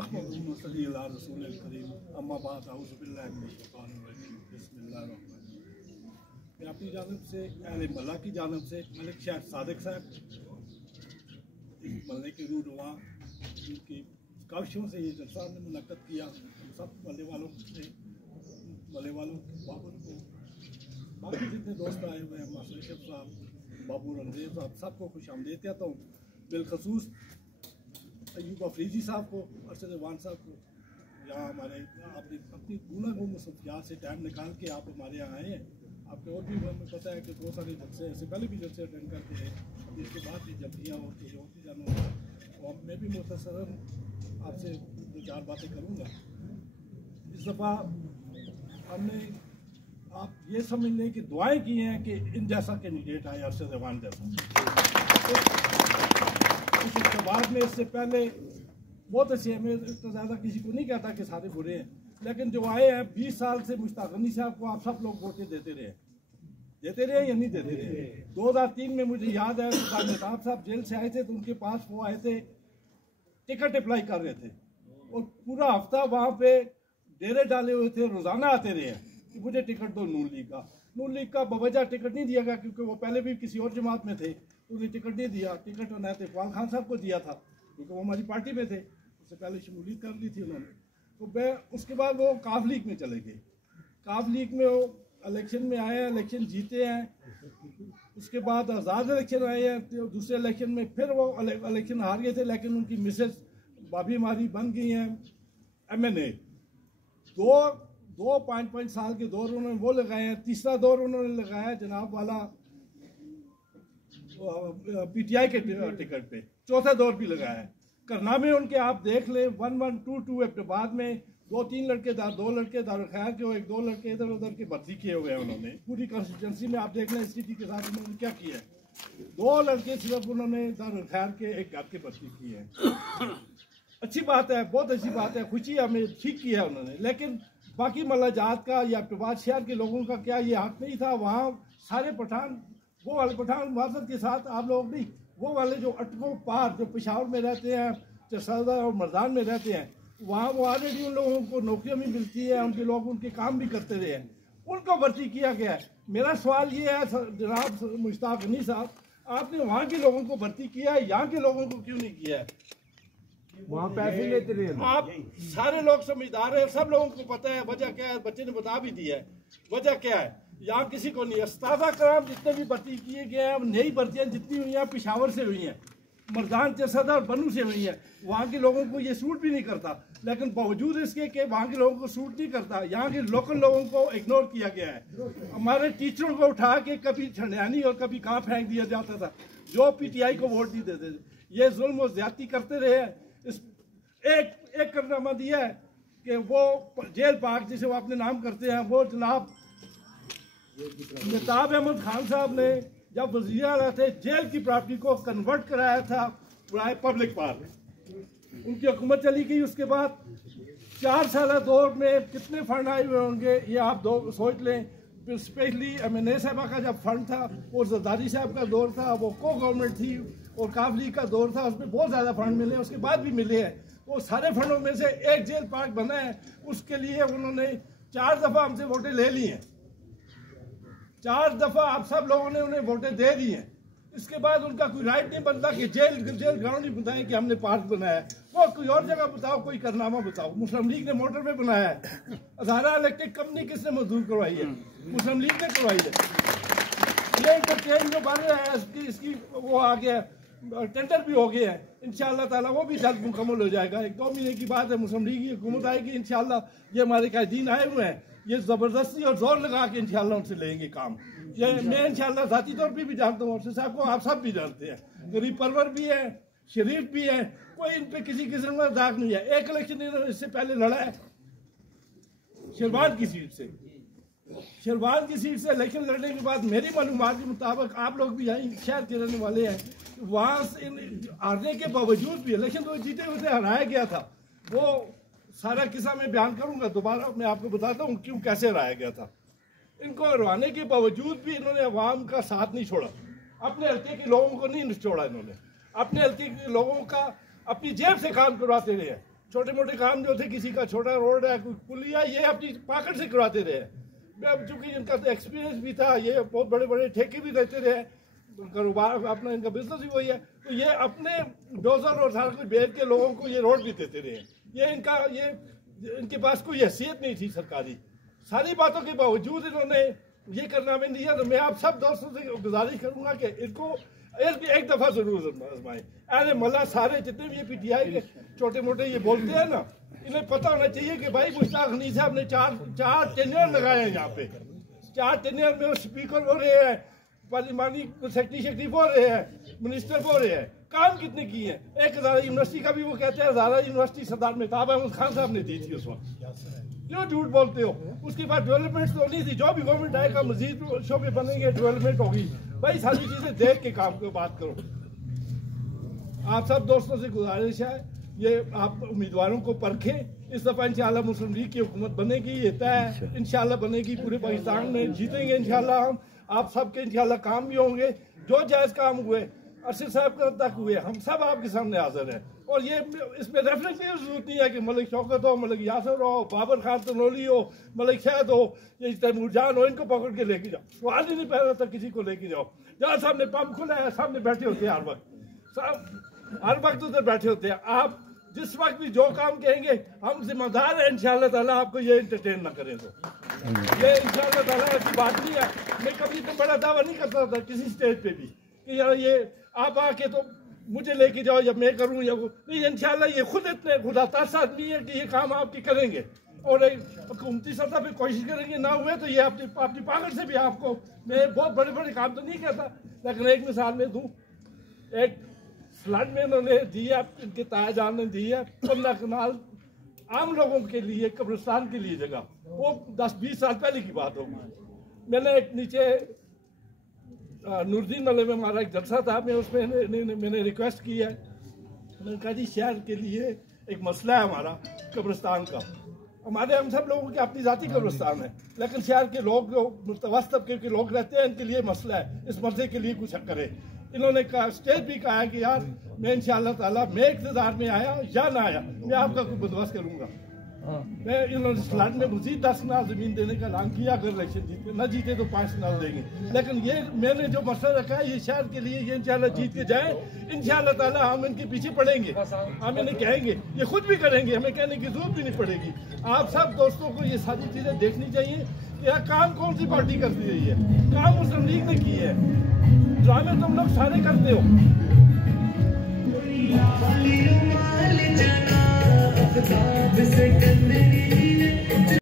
मैं अपनी जानब से अहले मल्ला की जानब से मलिक शाह सादिक साहब मल्ले के रूरवा की काविशों से ये जलसा ने मुनक़्क़द किया, सब मल्ले वालों से बाबू को बाकी जितने दोस्त आए हुए हैं, मास्टर शेफ साहब, बाबू रंगेज़ साहब, सबको खुश आमदीद कहता हूँ। बिलखसूस अयूब अफरीदी साहब को, अरशद वान साहब को, यहाँ हमारे आपने अपनी गुना को मुसफ़ियात से टाइम निकाल के आप हमारे यहाँ आए हैं। आपको और भी हमें पता है कि बहुत सारे जलसे ऐसे पहले भी जलसे अटेंड करते हैं, इसके बाद भी जल्दियाँ होती है होती जाना होता है। और मैं भी मुख्तसरन आपसे दो चार बातें करूँगा। इस दफ़ा हमने आप ये समझ लें कि दुआएं की हैं कि इन जैसा कैंडिडेट आए, अरशद वान जैसा। इस इख्तिबार में इससे पहले बहुत अच्छे हैं, मैं इतना ज़्यादा किसी को नहीं कहता कि सारे बुरे हैं, लेकिन जो आए हैं 20 साल से मुश्ताक गनी साहब को आप सब लोग वोटें देते रहे या नहीं देते रहे। 2003 में मुझे याद है मेहताब साहब जेल से आए थे तो उनके पास वो आए थे, टिकट अप्लाई कर रहे थे और पूरा हफ्ता वहाँ पे डेरे डाले हुए थे, रोज़ाना आते रहे कि मुझे टिकट दो नून लीग का बवजह टिकट नहीं दिया गया क्योंकि वो पहले भी किसी और जमात में थे, उन्हें टिकट नहीं दिया। टिकट उन्हें इकबाल खान साहब को दिया था क्योंकि वो हमारी पार्टी में थे, उससे पहले शमूलियत कर ली थी उन्होंने। तो उसके बाद वो काफ लीग में चले गए। काफ लीग में वो इलेक्शन में आए हैं, इलेक्शन जीते हैं, उसके बाद आज़ाद इलेक्शन आए हैं, तो दूसरे इलेक्शन में फिर वो इलेक्शन हार गए थे, लेकिन उनकी मिसेस भाभी हमारी बन गई हैं MNA। दो 5 साल के दौर उन्होंने वो लगाए हैं, तीसरा दौर उन्होंने लगाया जनाब वाला PTI के टिकट पे, चौथा दौर भी लगाया है। करनामे उनके आप देख लें 1122 एबटाबाद में 2-3 लड़के दो लड़के दारुल-ए-खैर के, एक 2 लड़के इधर उधर के भर्ती किए हुए हैं उन्होंने। पूरी कॉन्स्टिट्यूंसी में आप देख लें STT के साथ उन्होंने क्या किया है, 2 लड़के सिर्फ उन्होंने दारुल-ए-खैर के एक घर के भर्ती किए हैं। अच्छी बात है, बहुत अच्छी बात है, खुशी हमें ठीक किया है उन्होंने, लेकिन बाकी मल्लाजात का या एबटाबाद शहर के लोगों का क्या ये हक नहीं था? वहाँ सारे पठान, वो वाले पठान माजरत के साथ आप लोग नहीं, वो वाले जो अटकों पार जो पेशावर में रहते हैं, चरसदा और मर्दान में रहते हैं, वहाँ वो ऑलरेडी उन लोगों को नौकरियाँ भी मिलती है, उनके लोग उनके काम भी करते रहे हैं, उनको भर्ती किया गया है। मेरा सवाल ये है जनाब मुश्ताक गनी साहब, आपने वहाँ के लोगों को भर्ती किया है, यहाँ के लोगों को क्यों नहीं किया है? वहाँ पैसे लेते रहे आप सारे लोग समझदार हैं, सब लोगों को पता है वजह क्या है, बच्चे ने बता भी दिया है वजह क्या है। यहाँ किसी को नहीं, अस्तादा कराम जितने भी भर्ती किए गए हैं, नई भर्तियाँ जितनी हुई हैं पेशावर से हुई हैं, मर्दान चरसदा और बनू से हुई हैं, वहाँ के लोगों को ये सूट भी नहीं करता, लेकिन बावजूद इसके कि वहाँ के लोगों को सूट नहीं करता, यहाँ के लोकल लोगों को इग्नोर किया गया है। हमारे टीचरों को उठा के कभी छंडियानी और कभी कहाँ फेंक दिया जाता था, जो PTI को वोट नहीं देते थे। ये जुल्म और ज्यादती करते रहे। इस एक करनामा दिया है कि वो जेल पार्क जिसे वो अपने नाम करते हैं, वो जनाब मेहताब अहमद खान साहब ने जब वज़ीर आला थे जेल की प्रॉपर्टी को कन्वर्ट कराया था पब्लिक पार्क, उनकी हुकूमत चली गई। उसके बाद 4 साल दौर में कितने फंड आए हुए होंगे ये आप सोच लें। स्पेशली MNA साहबा का जब फंड था वो जरदारी साहब का दौर था, वो को गवर्नमेंट थी और काफ लीग का दौर था, उसमें बहुत ज़्यादा फंड मिले, उसके बाद भी मिले हैं। वो सारे फंडों में से एक जेल पार्क बना है, उसके लिए उन्होंने 4 दफ़ा हमसे वोटें ले ली हैं, 4 दफ़ा आप सब लोगों ने उन्हें वोटें दे दी हैं। इसके बाद उनका कोई राइट नहीं बनता कि जेल ग्राउंड ही बताएं कि हमने पार्क बनाया है। वो कोई और जगह बताओ, कोई करनामा बताओ। मुस्लिम लीग ने मोटरवे बनाया है, हज़ारा इलेक्ट्रिक कंपनी किसने मंजूर करवाई है? मुस्लिम लीग ने करवाई है। ये इंटरचेंज जो बन रहा है इसकी वो आ गया, टेंडर भी हो गए हैं, इंशाअल्लाह ताला वो भी जल्द मुकम्मल हो जाएगा। 1-2 महीने की बात है, मुस्लिम लीग की हुकूमत आएगी इंशाअल्लाह। ये हमारे कायदीन आए हुए हैं, ये ज़बरदस्ती और जोर लगा के इंशाअल्लाह उनसे लेंगे काम। ये मैं इंशाअल्लाह ज़ाती तौर पर भी जानता हूँ, अफसर साहब को आप सब भी जानते हैं, गरीब परवर भी है, शरीफ भी है, कोई इन पे किसी किस्म का दाग नहीं है। एक इलेक्शन इन्होंने इससे पहले लड़ा है शेरवान की सीट से, शेरवान की सीट से इलेक्शन लड़ने के बाद मेरी मालूमात के मुताबिक, आप लोग भी यहीं शहर के रहने वाले हैं, वहाँ से हारने के बावजूद भी इलेक्शन तो जीते हुए हराया गया था। वो सारा किस्सा मैं बयान करूंगा, दोबारा मैं आपको बताता हूँ क्यों कैसे हराया गया था। इनको हरवाने के बावजूद भी इन्होंने अवाम का साथ नहीं छोड़ा, अपने हल्के के लोगों को नहीं छोड़ा, इन्होंने अपने हल्के के लोगों का अपनी जेब से काम करवाते रहे। छोटे मोटे काम जो थे, किसी का छोटा रोड है, कोई पुलिया, ये अपनी पॉकेट से करवाते रहे। अब चूंकि इनका तो एक्सपीरियंस भी था, ये बहुत बड़े बड़े ठेके भी देते रहे, कारोबार अपना इनका बिजनेस भी वही है, तो ये अपने डोजर और सारा कुछ बेच के लोगों को ये रोड भी देते रहे। ये इनके पास कोई हैसियत नहीं थी सरकारी। सारी बातों के बावजूद इन्होंने ये करना में दिया। तो मैं आप सब दोस्तों से गुजारिश करूंगा कि इनको एक दफा जरूर आजमाएं। अरे मल्ला सारे जितने भी ये पीटीआई के छोटे मोटे ये बोलते हैं ना, इन्हें पता होना चाहिए कि भाई मुश्ताक हनी साहब ने चार टेन्योर लगाए हैं यहाँ पे। 4 टेन्योर में स्पीकर हो रहे हैं, पार्लिमानी सेक्रेटरी बोल रहे हैं, मिनिस्टर बोल रहे हैं, काम कितने किए हैं। एक हज़ारा यूनिवर्सिटी का भी वो कहते हैं, हज़ारा यूनिवर्सिटी सरदार मेहताब अहमद खान साहब ने दी थी उस वक्त। क्यों झूठ बोलते हो? उसके बाद डेवलपमेंट तो नहीं थी, जो भी गवर्नमेंट आएगा मजीद शोबे बनेंगे, डेवलपमेंट होगी। भाई सारी चीजें देख के काम को बात करो। आप सब दोस्तों से गुजारिश है, ये आप उम्मीदवारों को परखें। इस दफा इंशाल्लाह मुस्लिम लीग की हुकूमत बनेगी, ये तय है, इंशाल्लाह बनेगी। पूरे पाकिस्तान में जीतेंगे इंशाल्लाह हम। आप सबके इंशाल्लाह काम भी होंगे, जो जायज काम हुए अरशद साहब तक हुए, हम सब आपके सामने हाजिर हैं। और ये इसमें रेफरेंस की जरूरत नहीं है कि मलिक शौकत हो, मलिक यासर हो, बाबर खान तनोली हो, मलिक शहद हो, ये तैमूर जान हो, इनको पकड़ के लेके जाओ। सवाल ही नहीं पैदा था किसी को लेके जाओ। जहाँ सामने पंप खुला है, सामने बैठे होते हैं हर वक्त उधर बैठे होते हैं। आप जिस वक्त भी जो काम कहेंगे, हम जिम्मेदार हैं इंशाअल्लाह ताला आपको ये एंटरटेन ना करें। तो ये इंशाअल्लाह ताला ऐसी बात नहीं है। मैं कभी तो बड़ा दावा नहीं करता था किसी स्टेज पे भी कि यार ये आप आके तो मुझे लेके जाओ या मैं करूं या वो नहीं। इंशाल्लाह ये खुद इतने खुदातास आदमी है कि ये काम आपके करेंगे और एक हुकूमती सतह पे कोशिश करेंगे। ना हुए तो ये अपनी पागल से भी आपको, मैं बहुत बड़े बड़े काम तो नहीं कहता, लेकिन एक मिसाल में दूं। एक फ्लड में उन्होंने दी है, इनके ताया जान ने दी है 15 कनाल आम लोगों के लिए, कब्रिस्तान के लिए जगह। वो 10-20 साल पहले की बात होगी। मैंने एक नीचे नूरुद्दीन वाले में हमारा एक जलसा था, मैं उसमें मैंने रिक्वेस्ट की है। मैंने कहा जी शहर के लिए एक मसला है हमारा कब्रिस्तान का। हमारे हम सब लोगों की अपनी जाति कब्रिस्तान है, लेकिन शहर के लोग जो मुतवस्सित तबके के लोग रहते हैं, इनके लिए मसला है, इस मसले के लिए कुछ करे। इन्होंने कहा, स्टेज भी कहा है कि यार मैं इंशाअल्लाह ताला, मैं इक़्तिदार में आया या ना आया, मैं आपका कोई बंदोबस्त करूंगा। मैं इन्होंने फ्लड में मजीद 10 कनाल जमीन देने का ऐलान किया, अगर इलेक्शन जीते, न जीते तो 5 कनाल देंगे। लेकिन ये मैंने जो मसला रखा है, ये शहर के लिए, ये इंशाल्लाह जीत के जाए इंशाल्लाह ताला, हम इनके पीछे पड़ेंगे, हम इन्हें कहेंगे, ये खुद भी करेंगे, हमें कहने की जरूरत भी नहीं पड़ेगी। आप सब दोस्तों को ये सारी चीजें देखनी चाहिए कि यार काम कौन सी पार्टी करती रही है, काम मुस्लिम लीग ने की है। ड्रामे तुम लोग सारे करते हो।